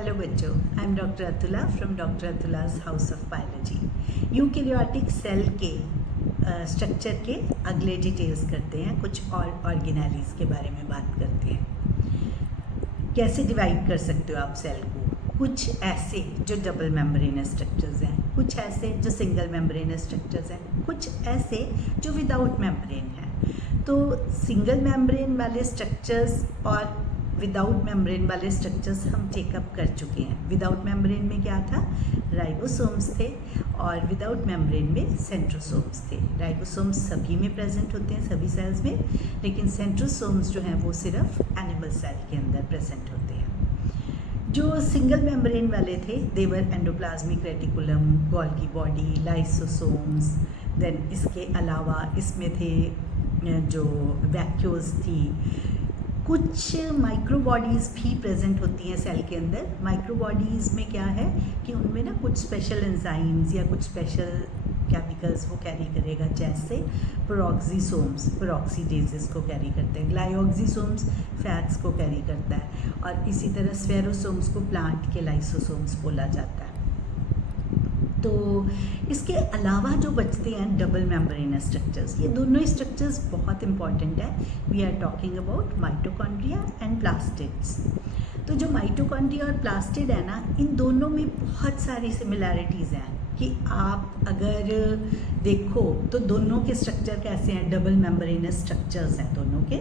Hello बच्चों, I am doctor Atula from doctor Atula's house of biology. Eukaryotic cell के structure के अगले डिटेल्स करते हैं, कुछ और ऑर्गेनेलीज के बारे में बात करते हैं। कैसे डिवाइड कर सकते हो आप सेल को? कुछ ऐसे जो डबल मेम्ब्रेनस स्ट्रक्चर्स हैं, कुछ ऐसे जो सिंगल मेम्ब्रेनस स्ट्रक्चर्स हैं, कुछ ऐसे जो विदाउट मेम्ब्रेन हैं। तो सिंगल मेम्ब्रेन वाले स्ट्रक्चर्स और विदाउट मेम्ब्रेन वाले स्ट्रक्चर्स हम टेकअप कर चुके हैं। विदाउट मेम्ब्रेन में क्या था? राइबोसोम्स थे और विदाउट मेम्ब्रेन में सेंट्रोसोम्स थे। राइबोसोम्स सभी में प्रेजेंट होते हैं, सभी सेल्स में, लेकिन सेंट्रोसोम्स जो हैं वो सिर्फ एनिमल सेल के अंदर प्रेजेंट होते हैं। जो सिंगल मेम्ब्रेन वाले थे they were endoplasmic reticulum, Golgi body, lysosomes. Then इसके अलावा इसमें थे जो वैक्यूल्स थी। कुछ माइक्रोबॉडीज़ भी प्रेजेंट होती हैं सेल के अंदर। माइक्रोबॉडीज़ में क्या है कि उनमें ना कुछ स्पेशल एंजाइम्स या कुछ स्पेशल केमिकल्स वो कैरी करेगा, जैसे पेरोक्सीसोम्स पेरोक्सीडेजेस को कैरी करते हैं, ग्लाइओक्सीसोम्स फैट्स को कैरी करता है, और इसी तरह स्फेरोसोम्स को प्लांट के लाइसोसोम्स बोला जाता है। तो इसके अलावा जो बचते हैं डबल मेम्ब्रेनस स्ट्रक्चर्स, ये दोनों स्ट्रक्चर्स बहुत इंपॉर्टेंट है। We are talking about mitochondria and plastids. तो जो माइटोकॉन्ड्रिया और प्लास्टिड है ना, इन दोनों में बहुत सारी सिमिलैरिटीज़ हैं कि आप अगर देखो तो दोनों के स्ट्रक्चर कैसे हैं, डबल मेम्ब्रेनस स्ट्रक्चर्स हैं दोनों के।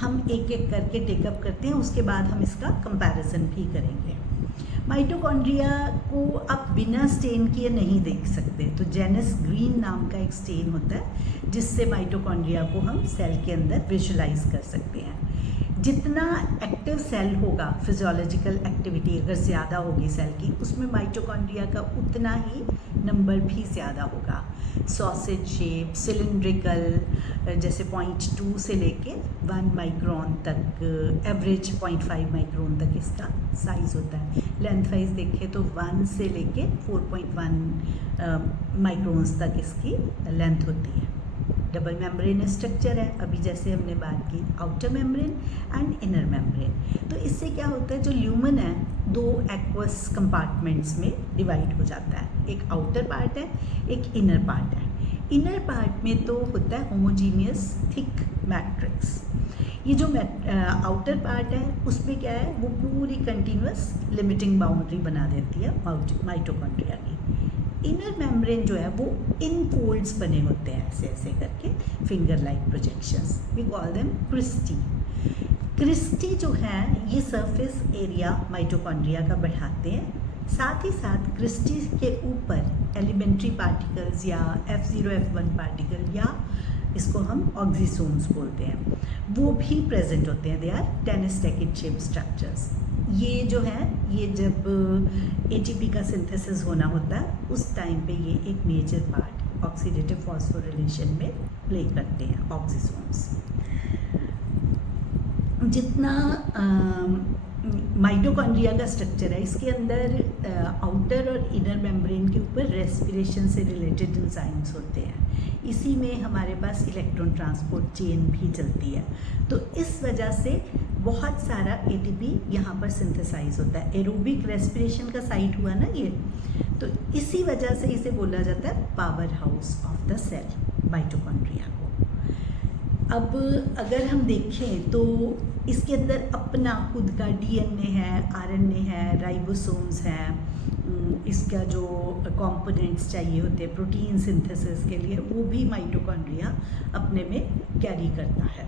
हम एक एक करके टेकअप करते हैं, उसके बाद हम इसका कंपैरिजन भी करेंगे। माइटोकॉन्ड्रिया को आप बिना स्टेन किए नहीं देख सकते, तो जेनस ग्रीन नाम का एक स्टेन होता है जिससे माइटोकॉन्ड्रिया को हम सेल के अंदर विजुलाइज कर सकते हैं। जितना एक्टिव सेल होगा, फिजियोलॉजिकल एक्टिविटी अगर ज़्यादा होगी सेल की, उसमें माइटोकॉन्ड्रिया का उतना ही नंबर भी ज़्यादा होगा। सॉसेज शेप, सिलिंड्रिकल, जैसे 0.2 से लेके 1 माइक्रोन तक, एवरेज 0.5 माइक्रोन तक इसका साइज़ होता है। लेंथ वाइज देखें तो 1 से लेके 4.1 माइक्रोन्स तक इसकी लेंथ होती है। डबल मेम्ब्रेन स्ट्रक्चर है, अभी जैसे हमने बात की outer membrane and inner membrane. तो इससे क्या होता है, जो ल्यूमन है दो एक्वस कंपार्टमेंट्स में डिवाइड हो जाता है। एक आउटर पार्ट है, एक इनर पार्ट है। इनर पार्ट में तो होता है होमोजीनियस थिक मैट्रिक्स। ये जो आउटर पार्ट है उसमें क्या है, वो पूरी कंटिन्यूस लिमिटिंग बाउंड्री बना देती है माइटोकॉन्ड्रिया की। इनर मेम्ब्रेन जो है वो इन फोल्ड्स बने होते हैं, ऐसे ऐसे करके finger like projections. We call them cristae. Cristae जो है ये सरफेस एरिया माइटोकॉन्ड्रिया का बढ़ाते हैं। साथ ही साथ क्रिस्टी के ऊपर एलिमेंट्री पार्टिकल्स या F0 F1 पार्टिकल, या इसको हम ऑक्सीसोम्स बोलते हैं, वो भी प्रेजेंट होते हैं। They are tennis racket shape structures. ये जो है, ये जब ATP का सिंथेसिस होना होता है उस टाइम पे ये एक मेजर पार्ट ऑक्सीडेटिव फॉस्फोरिलेशन में प्ले करते हैं ऑक्सीसोम्स। जितना माइटोकॉन्ड्रिया का स्ट्रक्चर है, इसके अंदर आउटर और इनर मेम्ब्रेन के ऊपर रेस्पिरेशन से रिलेटेड एंजाइम्स होते हैं। इसी में हमारे पास इलेक्ट्रॉन ट्रांसपोर्ट चेन भी चलती है। तो इस वजह से बहुत सारा ATP यहाँ पर सिंथेसाइज होता है। एरोबिक रेस्पिरेशन का साइट हुआ ना ये, तो इसी वजह से इसे बोला जाता है power house of the cell, mitochondria को। अब अगर हम देखें तो इसके अंदर अपना खुद का DNA है, RNA है, राइबोसोम्स हैं। इसका जो कंपोनेंट्स चाहिए होते हैं प्रोटीन सिंथेसिस के लिए, वो भी माइटोकॉन्ड्रिया अपने में कैरी करता है।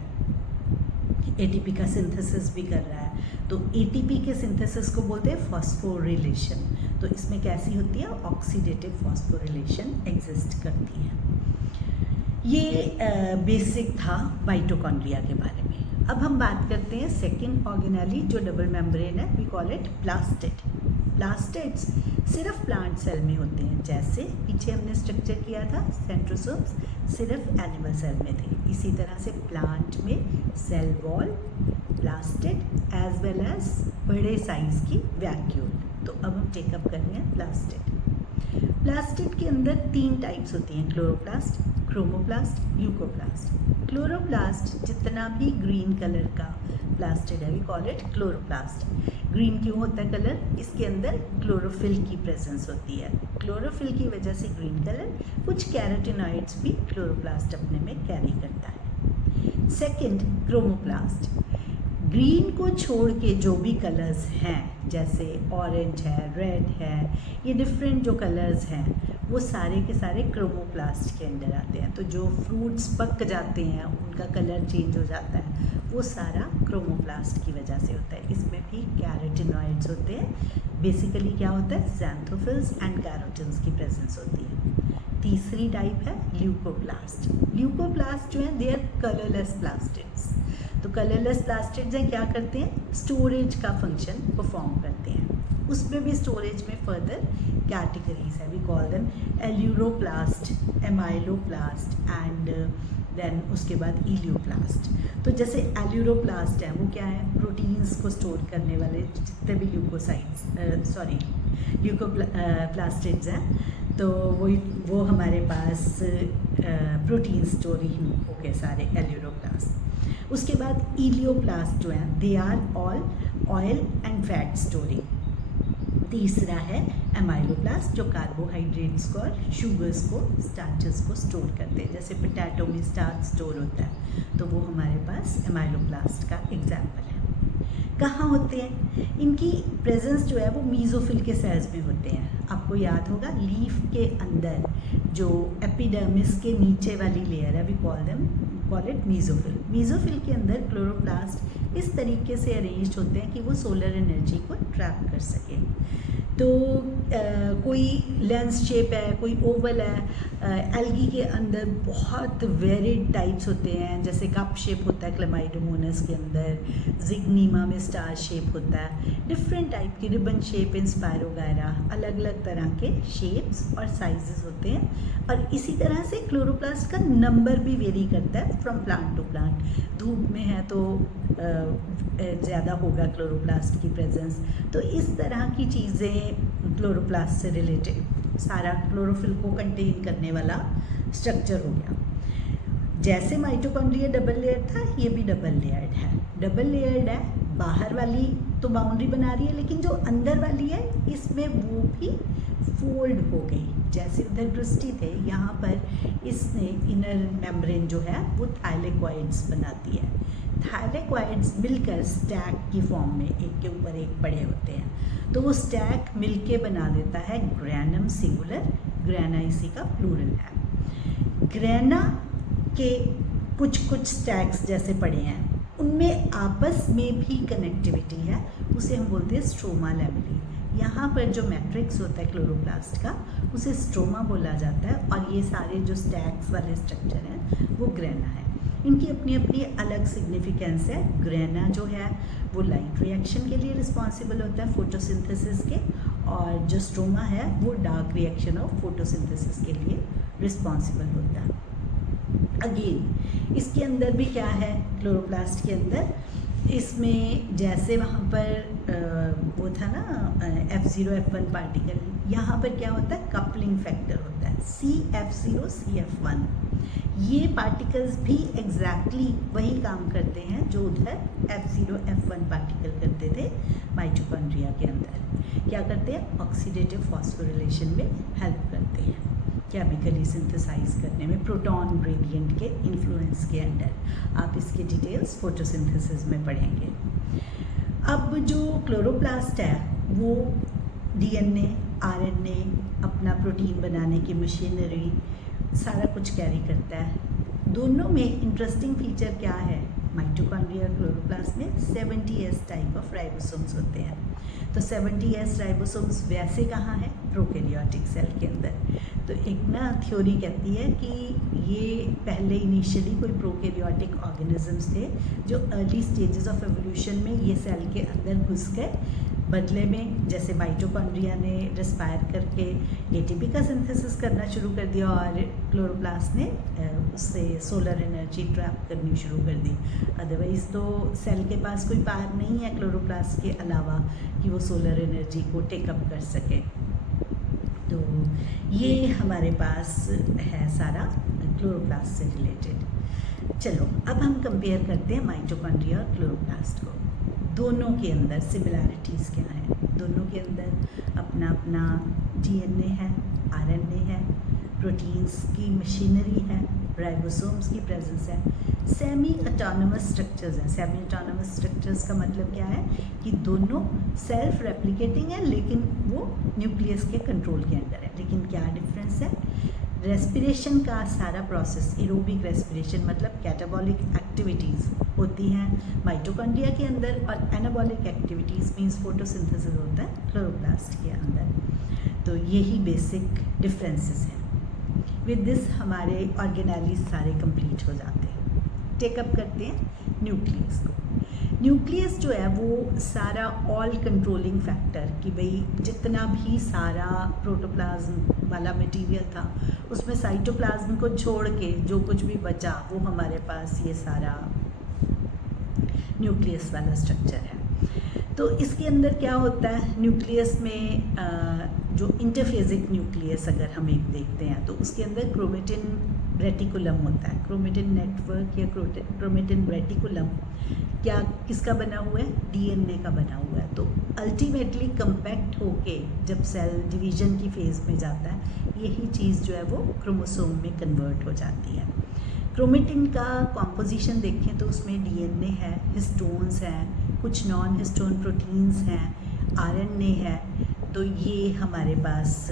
ATP का सिंथेसिस भी कर रहा है। तो ATP के सिंथेसिस को बोलते हैं फॉस्फोरिलेशन। तो इसमें कैसी होती है, ऑक्सीडेटिव फॉस्फोरिलेशन एग्जिस्ट करती है। ये बेसिक था माइटोकॉन्ड्रिया के बारे में। अब हम बात करते हैं सेकेंड ऑर्गेनेली जो डबल मेम्ब्रेन है। We call it plastid. Plastids सिर्फ प्लांट सेल में होते हैं, जैसे पीछे हमने स्ट्रक्चर किया था सेंट्रोसोम्स सिर्फ एनिमल सेल में थे। इसी तरह से प्लांट में cell wall, plastid as well as बड़े साइज की वैक्यूल। तो अब हम टेकअप कर रहे हैं प्लास्टिड। प्लास्टिड के अंदर 3 टाइप्स होती हैं, क्लोरोप्लास्ट, क्रोमोप्लास्ट, ल्यूकोप्लास्ट। क्लोरोप्लास्ट जितना भी ग्रीन कलर का प्लास्टिड है, we call it chloroplast. Green क्यों होता है कलर? इसके अंदर क्लोरोफिल की प्रेजेंस होती है। क्लोरोफिल की वजह से ग्रीन कलर। कुछ कैरोटीनॉइड्स भी क्लोरोप्लास्ट अपने में कैरी करता है। Second, chromoplast. ग्रीन को छोड़ के जो भी कलर्स हैं, जैसे ऑरेंज है, रेड है, ये डिफरेंट जो कलर्स हैं वो सारे के सारे क्रोमोप्लास्ट के अंदर आते हैं। तो जो फ्रूट्स पक जाते हैं उनका कलर चेंज हो जाता है, वो सारा क्रोमोप्लास्ट की वजह से होता है। इसमें भी कैरोटीनॉइड्स होते हैं। बेसिकली क्या होता है? ज़ैंथोफिल्स एंड कैरोटीन्स की प्रेजेंस होती है। तीसरी टाइप है ल्यूकोप्लास्ट। ल्यूकोप्लास्ट जो है दे आर कलरलेस प्लास्टिड्स। तो कलरलेस प्लास्टिड्स हैं, क्या करते हैं? स्टोरेज का फंक्शन परफॉर्म करते हैं। उसमें भी स्टोरेज में फर्दर कैटेगरीज है। We call them aleuroplast, amyloplast and then उसके बाद इलियोप्लास्ट। तो जैसे एल्यूरोप्लास्ट है वो क्या है? प्रोटीन्स को स्टोर करने वाले जितने भी ल्यूकोप्लास्टिड्स हैं, तो वो हमारे पास प्रोटीन स्टोरिंग हो गए सारे एल्यूरोप्लास्ट। उसके बाद इलियोप्लास्ट जो हैं they are all oil and fat storing. तीसरा है एमाइलोप्लास्ट जो कार्बोहाइड्रेट्स को और शुगर्स को, स्टार्चेस को स्टोर करते हैं। जैसे पोटैटो में स्टार्च स्टोर होता है, तो वो हमारे पास एमाइलोप्लास्ट का एग्जाम्पल है। कहाँ होते हैं? इनकी प्रेजेंस जो है वो मीज़ोफिल के सेल्स में होते हैं। आपको याद होगा लीफ के अंदर जो एपिडर्मिस के नीचे वाली लेयर है, we call it mesophyll. Mesophyll के अंदर क्लोरोप्लास्ट इस तरीके से अरेंज होते हैं कि वो सोलर एनर्जी को ट्रैप कर सकें। तो कोई लेंस शेप है, कोई ओवल है। एल्गी के अंदर बहुत वेरिड टाइप्स होते हैं, जैसे कप शेप होता है क्लेमाइडोमोनस के अंदर, जिग्नीमा में स्टार शेप होता है, डिफरेंट टाइप की रिबन शेप इन स्पायरोगायरा, अलग अलग तरह के शेप्स और साइजेस होते हैं। और इसी तरह से क्लोरोप्लास्ट का नंबर भी वेरी करता है फ्रॉम प्लांट टू प्लांट। धूप में है तो ज़्यादा होगा क्लोरोप्लास्ट की प्रेजेंस। तो इस तरह की चीज़ें क्लोरोप्लास्ट से रिलेटेड, सारा क्लोरोफिल को कंटेन करने वाला स्ट्रक्चर हो गया। जैसे माइटोकॉन्ड्रिया डबल लेयर था, ये भी डबल लेयर्ड है। डबल लेयर्ड है, बाहर वाली तो बाउंड्री बना रही है, लेकिन जो अंदर वाली है इसमें वो भी फोल्ड हो गई। जैसे उधर दृष्टि थे, यहाँ पर इसने इनर मेम्ब्रेन जो है वो थाइलेक्वाइड्स बनाती है। थाइलेक्वाइड्स मिलकर स्टैक की फॉर्म में एक के ऊपर एक पड़े होते हैं, तो वो स्टैक मिलके बना देता है ग्रैनम सिंगुलर। ग्रैना इसी का प्लूरल है। ग्रैना के कुछ स्टैक्स जैसे पड़े हैं, उनमें आपस में भी कनेक्टिविटी है, उसे हम बोलते हैं स्ट्रोमा लैमेली। यहाँ पर जो मैट्रिक्स होता है क्लोरोप्लास्ट का, उसे स्ट्रोमा बोला जाता है। और ये सारे जो स्टैक्स वाले स्ट्रक्चर हैं वो ग्रैना है। इनकी अपनी अपनी अलग सिग्निफिकेंस है। ग्रैना जो है वो लाइट रिएक्शन के लिए रिस्पॉन्सिबल होता है, फोटोसिंथेसिस के, और जो स्ट्रोमा है वो डार्क रिएक्शन ऑफ फोटोसिंथेसिस के लिए रिस्पॉन्सिबल होता है। अगेन इसके अंदर भी क्या है? क्लोरोप्लास्ट के अंदर इसमें जैसे वहाँ पर वो था ना F0 F1 पार्टिकल, यहाँ पर क्या होता है? कपलिंग फैक्टर होता है CF0 CF1। ये पार्टिकल्स भी एग्जैक्टली वही काम करते हैं जो उधर F0 F1 पार्टिकल करते थे माइटोकॉन्ड्रिया के अंदर। क्या करते हैं? ऑक्सीडेटिव फॉस्फोरिलेशन में हेल्प करते हैं, केमिकली सिंथेसाइज करने में, प्रोटॉन ग्रेडियंट के इन्फ्लुएंस के अंडर। आप इसके डिटेल्स फोटोसिंथेसिस में पढ़ेंगे। अब जो क्लोरोप्लास्ट है वो DNA, RNA, अपना प्रोटीन बनाने की मशीनरी, सारा कुछ कैरी करता है। दोनों में इंटरेस्टिंग फीचर क्या है? माइटोकॉन्ड्रिया क्लोरोप्लास्ट में 70S टाइप ऑफ राइबोसोम्स होते हैं। तो 70S राइबोसोम्स वैसे कहाँ है? प्रोकैरियोटिक सेल के अंदर। तो एक ना थ्योरी कहती है कि ये पहले इनिशियली कोई प्रोकैरियोटिक ऑर्गेनिजम्स थे जो अर्ली स्टेजेस ऑफ एवोल्यूशन में ये सेल के अंदर घुस गए। बदले में जैसे माइटोकॉन्ड्रिया ने रेस्पायर करके ATP का सिंथेसिस करना शुरू कर दिया और क्लोरोप्लास्ट ने उससे सोलर एनर्जी ट्रैप करनी शुरू कर दी। अदरवाइज़ तो सेल के पास कोई पावर नहीं है क्लोरोप्लास्ट के अलावा कि वो सोलर एनर्जी को टेकअप कर सके। तो ये हमारे पास है सारा क्लोरोप्लास्ट से रिलेटेड। चलो अब हम कंपेयर करते हैं माइटोकॉन्ड्रिया और क्लोरोप्लास्ट को। दोनों के अंदर सिमिलैरिटीज़ क्या हैं। दोनों के अंदर अपना अपना डीएनए है, आरएनए है, प्रोटीन्स की मशीनरी है, राइबोसोम्स की प्रेजेंस है, सेमी ऑटोनमस स्ट्रक्चर्स हैं। सेमी ऑटोनमस स्ट्रक्चर्स का मतलब क्या है कि दोनों सेल्फ रेप्लिकेटिंग है लेकिन वो न्यूक्लियस के कंट्रोल के अंदर है। लेकिन क्या डिफरेंस है, रेस्पिरेशन का सारा प्रोसेस, एरोबिक रेस्पिरेशन मतलब कैटाबॉलिक एक्टिविटीज़ होती हैं माइटोकॉन्ड्रिया के अंदर, और एनाबॉलिक एक्टिविटीज़ मींस फोटोसिंथेसिस होता है क्लोरोप्लास्ट के अंदर। तो यही बेसिक डिफरेंसेस हैं। विद दिस हमारे ऑर्गेनेलीज सारे कंप्लीट हो जाते हैं। टेकअप करते हैं न्यूक्लियस को। न्यूक्लियस जो है वो सारा ऑल कंट्रोलिंग फैक्टर कि भाई जितना भी सारा प्रोटोप्लाज्म वाला मटेरियल था उसमें साइटोप्लाज्म को छोड़ के जो कुछ भी बचा वो हमारे पास ये सारा न्यूक्लियस वाला स्ट्रक्चर है। तो इसके अंदर क्या होता है, न्यूक्लियस में जो इंटरफेजिक न्यूक्लियस अगर हम एक देखते हैं तो उसके अंदर क्रोमेटिन रेटिकुलम होता है। क्रोमेटिन नेटवर्क या क्रोमेटिन रेटिकुलम क्या किसका बना हुआ है, डीएनए का बना हुआ है। तो अल्टीमेटली कंपैक्ट होके जब सेल डिवीजन की फेज़ में जाता है यही चीज़ जो है वो क्रोमोसोम में कन्वर्ट हो जाती है। क्रोमेटिन का कॉम्पोजिशन देखें तो उसमें डीएनए है, हिस्टोन्स हैं, कुछ नॉन हिस्टोन प्रोटीन्स हैं, आरएनए है। तो ये हमारे पास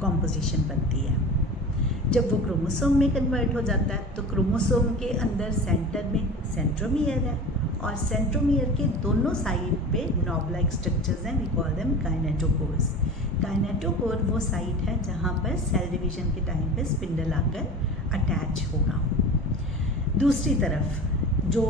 कॉम्पोजिशन बनती है। जब वो क्रोमोसोम में कन्वर्ट हो जाता है तो क्रोमोसोम के अंदर सेंटर में सेंट्रोमियर है और सेंट्रोमियर के दोनों साइड पे नॉब लाइक स्ट्रक्चर्स हैं, we call them kinetochores. Kinetochore वो साइट है जहाँ पर सेल डिवीजन के टाइम पे स्पिंडल आकर अटैच होगा। दूसरी तरफ जो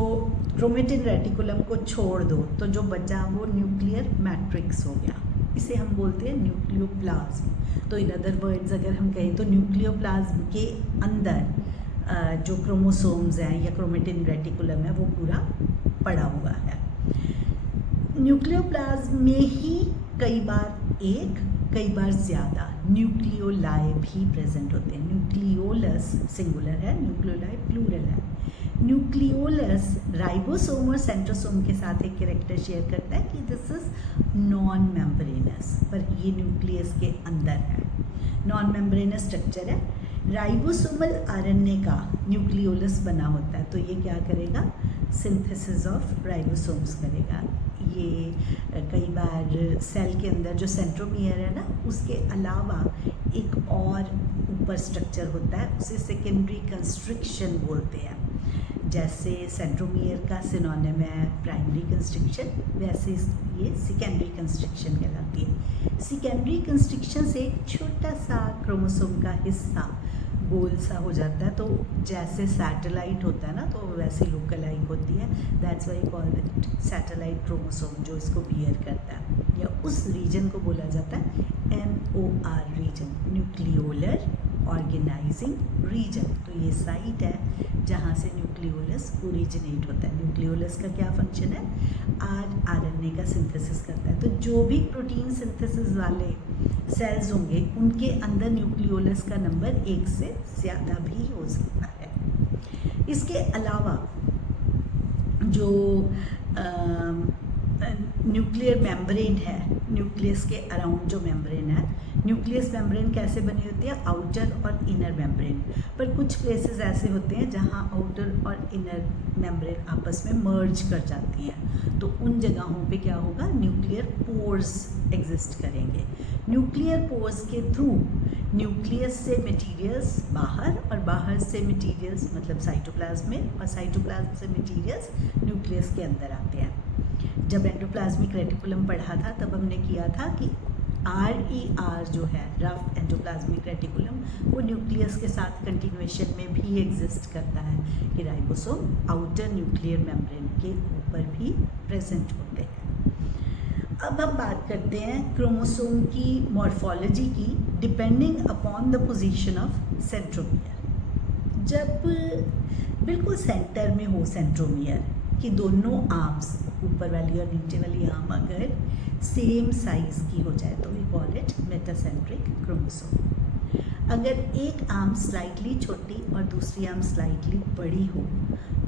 क्रोमेटिन रेटिकुलम को छोड़ दो तो जो बचा वो न्यूक्लियर मैट्रिक्स हो गया, इसे हम बोलते हैं न्यूक्लियोप्लाज्म। तो इन अदर वर्ड्स अगर हम कहें तो न्यूक्लियोप्लाज्म के अंदर जो क्रोमोसोम्स हैं या क्रोमेटिन रेटिकुलम है वो पूरा पड़ा हुआ है। न्यूक्लियोप्लाज्म में ही कई बार ज़्यादा न्यूक्लियोलाई भी प्रेजेंट होते हैं। न्यूक्लियोलस सिंगुलर है, न्यूक्लियोलाई प्लूरल है। न्यूक्लियोलस राइबोसोम और सेंट्रोसोम के साथ एक कैरेक्टर शेयर करता है कि दिस इज नॉन मेम्ब्रेनस, पर ये न्यूक्लियस के अंदर है, नॉन मेम्ब्रेनस स्ट्रक्चर है। राइबोसोमल आरएनए का न्यूक्लियोलस बना होता है, तो ये क्या करेगा, सिंथेसिस ऑफ राइबोसोम्स करेगा। ये कई बार सेल के अंदर जो सेंट्रोमियर है ना उसके अलावा एक और ऊपर स्ट्रक्चर होता है, उसे सेकेंडरी कंस्ट्रिक्शन बोलते हैं। जैसे सेंट्रोमियर का सिनोनिम है प्राइमरी कंस्ट्रिक्शन, वैसे ये सेकेंडरी कंस्ट्रिक्शन कहलाती है। सेकेंडरी कंस्ट्रिक्शन से एक छोटा सा क्रोमोसोम का हिस्सा गोल सा हो जाता है, तो जैसे सैटेलाइट होता है ना तो वैसे लुकलाइक होती है, that's why call it satellite chromosome, जो इसको बियर करता है। या उस रीजन को बोला जाता है NOR region, nucleolar organizing region. तो ये साइट है जहाँ से न्यूक्लियोलस ओरिजिनेट होता है। न्यूक्लियोलस का क्या फंक्शन है, RNA का सिंथेसिस करता है। तो जो भी प्रोटीन सिंथेसिस वाले सेल्स होंगे उनके अंदर न्यूक्लियोलस का नंबर 1 से ज़्यादा भी हो सकता है। इसके अलावा जो न्यूक्लियर मेम्ब्रेन है, न्यूक्लियस के अराउंड जो मेम्ब्रेन है, न्यूक्लियस मेम्ब्रेन कैसे बनी होती है, आउटर और इनर मेम्ब्रेन। पर कुछ प्लेसेस ऐसे होते हैं जहाँ आउटर और इनर मेम्ब्रेन आपस में मर्ज कर जाती हैं, तो उन जगहों पे क्या होगा, न्यूक्लियर पोर्स एग्जिस्ट करेंगे। न्यूक्लियर पोर्स के थ्रू न्यूक्लियस से मटेरियल्स बाहर और बाहर से मटेरियल्स मतलब साइटोप्लाज्म में, और साइटोप्लाज्म से मटेरियल्स न्यूक्लियस के अंदर आते हैं। जब एंडोप्लाज्मिक रेटिकुलम पढ़ा था तब हमने किया था कि RER जो है, रफ एंडोप्लाज्मिक रेटिकुलम, वो न्यूक्लियस के साथ कंटिन्यूएशन में भी एग्जिस्ट करता है कि राइबोसोम आउटर न्यूक्लियर मेम्ब्रेन के ऊपर भी प्रेजेंट होते हैं। अब हम बात करते हैं क्रोमोसोम की मॉर्फोलॉजी की, depending upon the position of centromere. जब बिल्कुल सेंटर में हो सेंट्रोमियर कि दोनों आर्म्स, ऊपर वाली और नीचे वाली आर्म अगर सेम साइज की हो जाए तो we call it metacentric chromosome. अगर एक आर्म स्लाइटली छोटी और दूसरी आर्म स्लाइटली बड़ी हो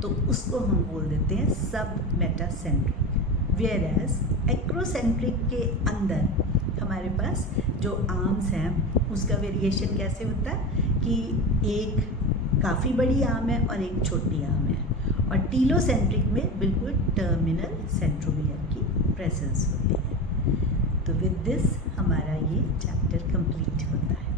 तो उसको हम बोल देते हैं सब मेटासेंट्रिक। वेयर एज एक्रोसेंट्रिक के अंदर हमारे पास जो आर्म्स हैं उसका वेरिएशन कैसे होता है कि एक काफ़ी बड़ी आर्म है और एक छोटी आर्म है, और टीलोसेंट्रिक में बिल्कुल टर्मिनल सेंट्रोमियर की प्रेजेंस होती है। तो विद दिस हमारा ये चैप्टर कंप्लीट होता है।